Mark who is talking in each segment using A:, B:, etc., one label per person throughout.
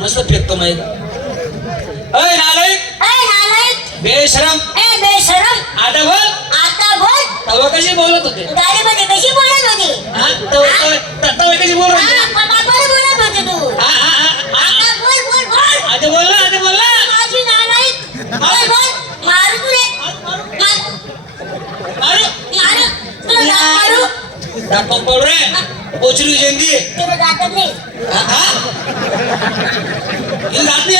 A: मस्त फेकतो माहिती अय नालायक. बेशरम.
B: ए बेशरम.
A: आता बोल.
B: आता बोल.
A: तवा कशी बोलत होते? हा तवा तवा- तवा कशी बोलत होते?
B: हा, तू.
A: हा हा
B: आता बोल बोल बोल.
A: आता बोल ना आता बोल ना
B: मार-
A: अरे
B: मारू तुला दात मारू
A: दाखव बोल रे पोचली जयंती।
B: तुला दातच नाही।
A: हा हा। ही जात नाही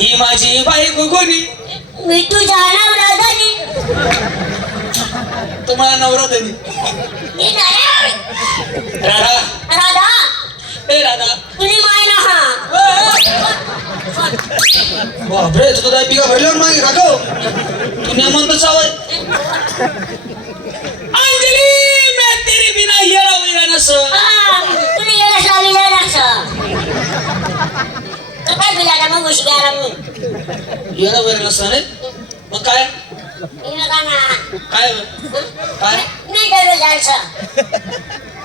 A: ही? माझी बायको कोणी
B: मी तुझ्या नवराधानी
A: तुम्हाला नवरा
B: मी नालायक.
A: राधा।
B: राधा।
A: ए राधा।
B: तुझी माय ना हा।
A: बापरे तू तर पिका भरल्यावर मागे खातो। तू म्हणतो सावय अंजली मैं तेरे बिना येरा वैरा नस
B: हा, तुला येणं लावली नाही लक्ष तर काय तुला मग गोष्टी करा मग
A: येरा वैरा नस रे मग काय?
B: येणं
A: काय? काय?
B: नाही ठरलं जायचं.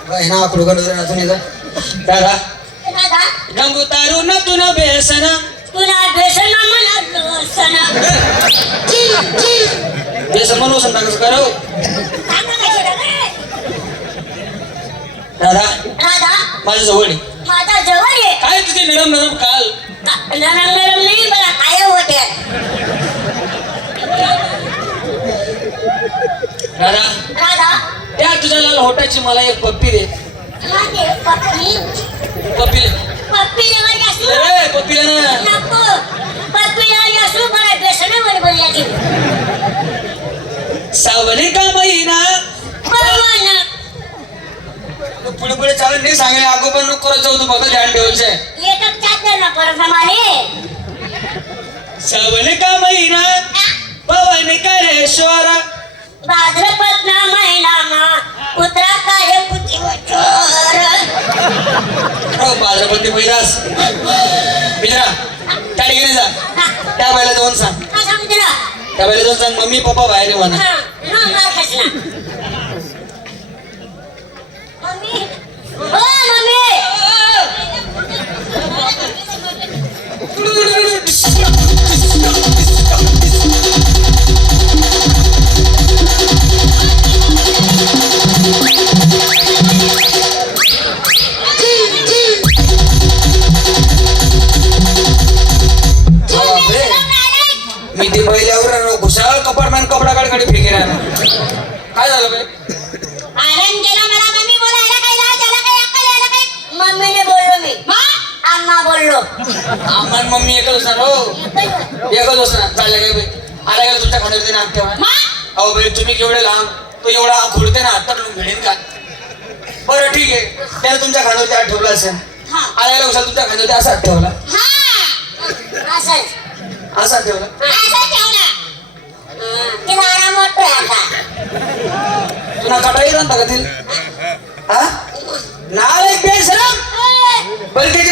A: काय ना आकडू कडू ना तुम्ही दादा.
B: दादा.
A: गंगू तारू न तू न बेसन.
B: तुला बेसन म्हणा सण
A: बेसन म्हणून सांगता कसं करो दादा.
B: राधा
A: माझ्या जवळ ये.
B: माझा जवळ आहे
A: काय तुझे नरम नरम काल?
B: नाही मला काय होते
A: दादा
B: राधा
A: त्या तुझ्या लाल होटाची मला एक पप्पी दे.
B: माझे पप्पी?
A: पप्पी दे.
B: पप्पी लेवाली असू.
A: रे पप्पी दे ना.
B: बोलण्याची
A: सावली का महिना? पुढे पुढे चालत नाही सांगले अगो पण नको जाऊ तू फक्त ध्यान ठेवायचंय.
B: येतात ना
A: सावली का महिना? पवन करेश्वर.
B: भाद्रपदना महिनामा पुत्रा काय पुती चोर
A: हो बाजारपती पैदास मित्रा त्या ठिकाणी जा त्या बायला जाऊन सांग. त्या बायला जाऊन सांग. मम्मी पप्पा बाहेर म्हणा ते पहिल्यावर घुसाळ कपाटमॅन कपडा काढ फेके काय झालं बे
B: आनंद केला मला मम्मी बोलायला काय लाज त्याला काय अक्कल यायला काय मम्मीने बोललो मी. अम्मा बोललो.
A: आम्हाला मम्मी एकच असणार हो. एकच असणार चाललं काय बे आला गेला तुमच्या खाण्यावरती नाक ठेवा
B: मा
A: अहो तुम्ही केवढे लहान तो एवढा खुडते ना मिळेल का? बरं ठीक आहे. त्याला तुमच्या खाण्यावरती हात ठेवला असेल.
B: हा.
A: आला गेला तुमच्या खाण्यावरती हात
B: हा.
A: असा हात ठेवला.
B: असं ठेवला हा, तिला आराम वाटतोय आता
A: तुला कटाई राहता का